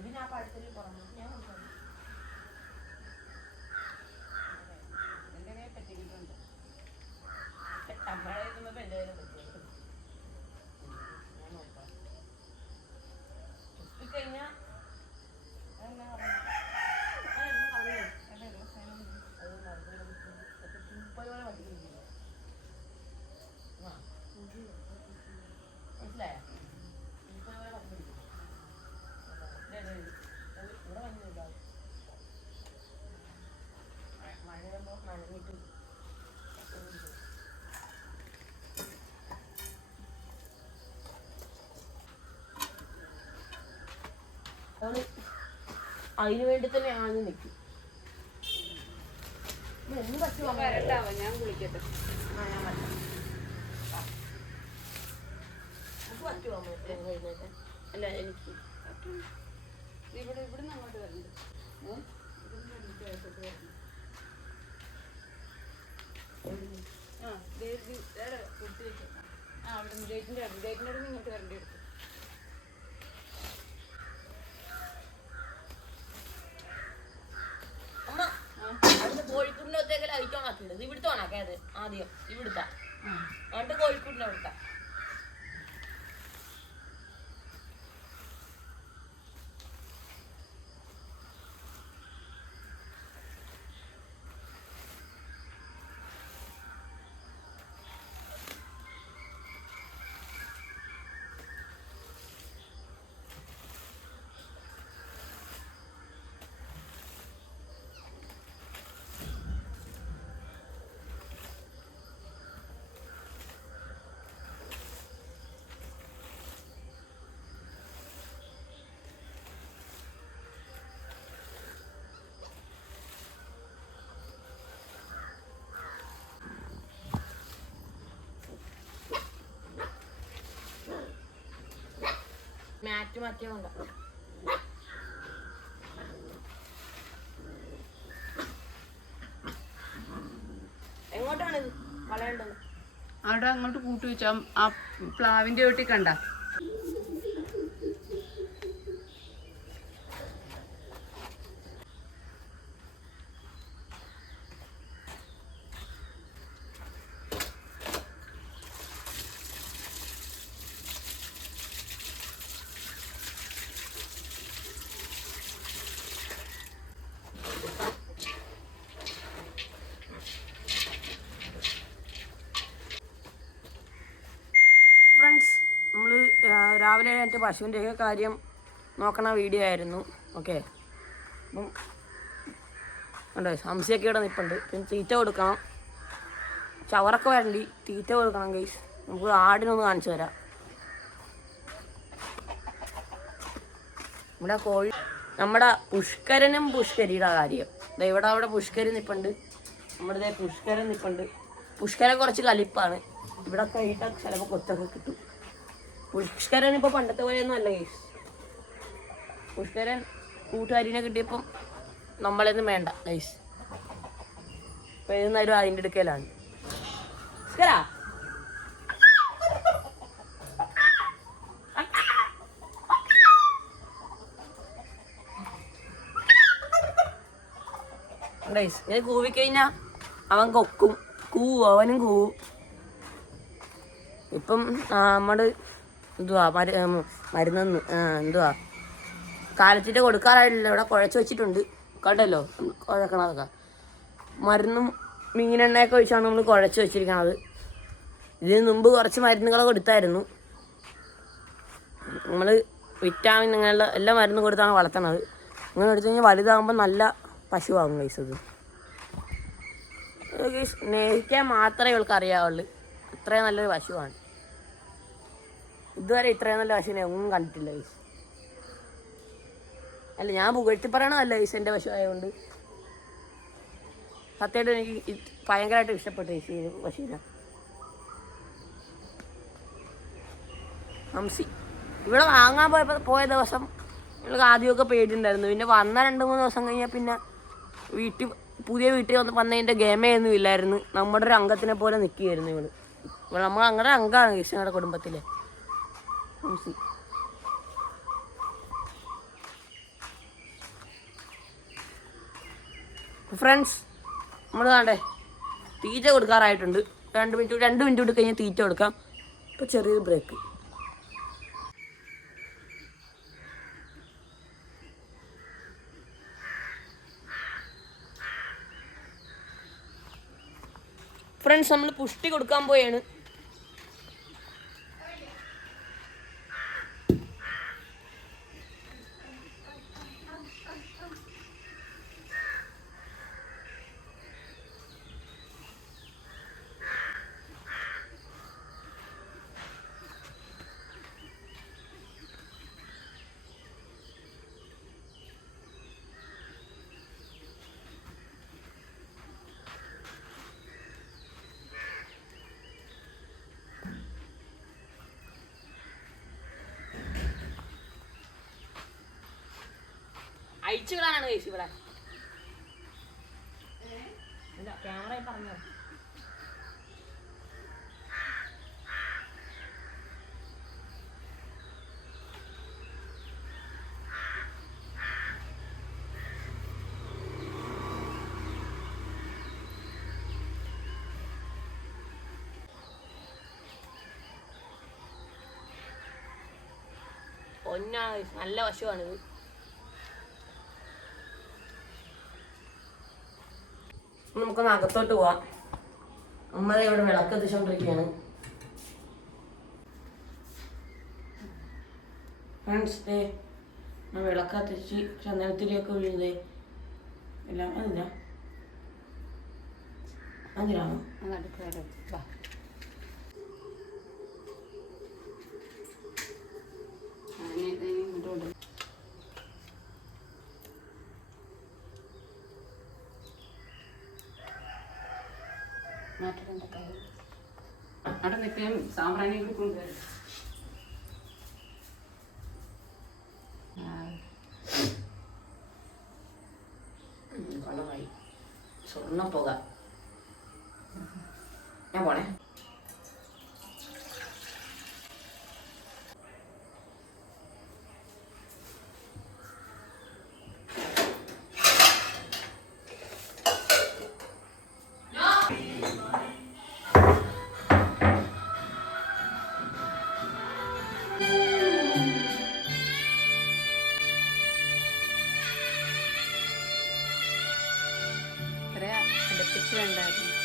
ഇതിനാ പഴത്തിൽ പറഞ്ഞു ഞാൻ പറ്റിയിട്ടുണ്ട് നമ്മളെ എല്ലാവരും പറ്റിയത് ഞാൻ നോക്കാം കഴിഞ്ഞാൽ മനസ്സിലായോ ഇവിടെ വന്നില്ല മഴ വരുമ്പോൾ നനഞ്ഞിട്ട് അതിനു വേണ്ടി തന്നെ ആദ്യം നിൽക്കും. എന്ന് പറ്റുമോ വരട്ടാവോ? ഞാൻ കുളിക്കട്ടെ. ഞാൻ വരാം. നമുക്ക് പറ്റുമോ കഴിഞ്ഞിട്ട്? അല്ല എനിക്ക് ഇവിടെ നിന്ന് അങ്ങോട്ട് വരണ്ട. അവിടെ ഗേറ്റിൻ്റെ അടുത്ത് ഇങ്ങോട്ട് വരേണ്ടി എടുത്തു. കോഴിക്കൂടിന്റെ ഒത്തേക്ക് ലൈറ്റ് ഓൺ ആക്കിയിട്ടുണ്ട്. ഇവിടുത്തെ ഓണാക്കേ അത് ആദ്യം ഇവിടുത്തെ എന്നിട്ട് കോഴിക്കൂടിന്റെ അവിടുത്തെ മാറ്റ് മാറ്റിയുണ്ട്. എങ്ങോട്ടാണിത് കളയേണ്ടത്? അവിടെ അങ്ങോട്ട് കൂട്ടി വെച്ചാ ആ പ്ലാവിന്റെ ചോട്ടി കണ്ട. രാവിലെ എൻ്റെ പശുവിൻ്റെ കാര്യം നോക്കണ വീഡിയോ ആയിരുന്നു. ഓക്കെ, അപ്പം ഉണ്ടോ സംശയമൊക്കെ ഇവിടെ നിൽപ്പുണ്ട്. പിന്നെ തീറ്റ കൊടുക്കണം, ചവറൊക്കെ വരണ്ടി തീറ്റ കൊടുക്കണം ഗൈസ്. നമുക്ക് ആടിനൊന്ന് കാണിച്ചു തരാം. ഇവിടെ കോഴി നമ്മുടെ പുഷ്കരനും പുഷ്കരിയുടെ കാര്യം ഇവിടെ അവിടെ പുഷ്കരൻ നിൽപ്പുണ്ട്. നമ്മുടെ പുഷ്കരൻ നിൽപ്പുണ്ട്. പുഷ്കരൻ കുറച്ച് കലിപ്പാണ്. ഇവിടെ കഴിഞ്ഞിട്ട് ചിലപ്പോൾ കൊത്തൊക്കെ കിട്ടും. പുഷ്കരൻ ഇപ്പോൾ പണ്ടത്തെ പോലെയൊന്നും അല്ല ഗൈസ്. പുഷ്കരൻ കൂട്ടുകാരിനെ കിട്ടിയപ്പം നമ്മളൊന്നും വേണ്ട ഗൈസ്. ഇപ്പം ഏതെന്നാലും അതിൻ്റെ അടുക്കലാണ്. പുഷ്കരാ ഗൈസ്, ഇങ്ങനെ കൂവിക്കഴിഞ്ഞാൽ അവൻ കൊക്കും, അവനും കൂവും. ഇപ്പം നമ്മൾ എന്തുവാ മരുന്നൊന്ന് എന്തുവാ കാലത്തിൻ്റെ കൊടുക്കാറായിട്ടില്ല. ഇവിടെ കുഴച്ച് വെച്ചിട്ടുണ്ട് കണ്ടല്ലോ, കുഴക്കണതൊക്കെ മരുന്നും മീനെണ്ണയൊക്കെ ഒഴിച്ചാണ് നമ്മൾ കുഴച്ച് വെച്ചിരിക്കണത്. ഇതിന് മുമ്പ് കുറച്ച് മരുന്നുകളൊക്കെ കൊടുത്തായിരുന്നു. നമ്മൾ വിറ്റാമിൻ അങ്ങനെയുള്ള എല്ലാ മരുന്നും കൊടുത്താണ് വളർത്തണത്. അങ്ങനെ എടുത്തു കഴിഞ്ഞാൽ വലുതാകുമ്പോൾ നല്ല പശുവാകും ഗൈസ്. അത് സ്നേഹിക്കാൻ മാത്രമേ ഇവൾക്ക് അറിയാവുള്ളൂ. ഇത്രയും നല്ലൊരു പശുവാണ്. ഇതുവരെ ഇത്രയും നല്ല പശുവിനെ ഒന്നും കണ്ടിട്ടില്ല ഗൈസ്. അല്ല, ഞാൻ പുകഴ്ത്തി പറയണതല്ല ഗൈസ്, എൻ്റെ പശു ആയതുകൊണ്ട്. സത്യമായിട്ട് എനിക്ക് ഭയങ്കരമായിട്ട് ഇഷ്ടപ്പെട്ടു ഗൈസ് ഈ പശുവിനെ. ഹംസി ഇവിടെ വാങ്ങാൻ പോയ ദിവസം ഞങ്ങൾക്ക് ആദ്യമൊക്കെ പേടിയുണ്ടായിരുന്നു. പിന്നെ വന്ന 2-3 ദിവസം കഴിഞ്ഞാൽ പിന്നെ പുതിയ വീട്ടിൽ വന്നതിൻ്റെ ഗമയൊന്നും ഇല്ലായിരുന്നു. നമ്മുടെ ഒരു അംഗത്തിനെ പോലെ നിൽക്കുകയായിരുന്നു ഇവള്. നമ്മൾ അങ്ങനെ അംഗമാണ് ഗൈസ് ഞങ്ങളുടെ കുടുംബത്തിലെ. ഫ്രണ്ട്സ് നമ്മൾ കാണണ്ടേ തീറ്റ കൊടുക്കാറായിട്ടുണ്ട്. 2 മിനിറ്റ് കൊണ്ട് കഴിഞ്ഞാൽ തീറ്റ കൊടുക്കാം. ഇപ്പോൾ ചെറിയൊരു ബ്രേക്ക്. ഫ്രണ്ട്സ് നമ്മൾ പുഷ്ടി കൊടുക്കാൻ പോയാണ്. അയച്ചു വിടാനാണ് കേസ് ഇവിടെ. ക്യാമറ പറഞ്ഞോ. ഒന്നാണ് നല്ല വശമാണിത്. നമുക്കൊന്ന് അകത്തോട്ട് പോവാം. അമ്മ ഇവിടെ വിളക്ക് എത്തിച്ചുകൊണ്ടിരിക്കുകയാണ്. ഫ്രണ്ട്സ് ഡേ വിളക്ക് എത്തിച്ച് ചന്ദനത്തിരിയൊക്കെ വീഴുന്നേ എല്ലാം അതില്ല അതിലാണോ അവിടെ നിൽക്കുകയും സാമ്പ്രാണിയൊക്കെ കൊണ്ടുവരും. കൊള്ളമായി സ്വർണ്ണ പുക. ഞാൻ പോണേ. അടുപ്പിച്ച് വേണ്ടായിരുന്നു.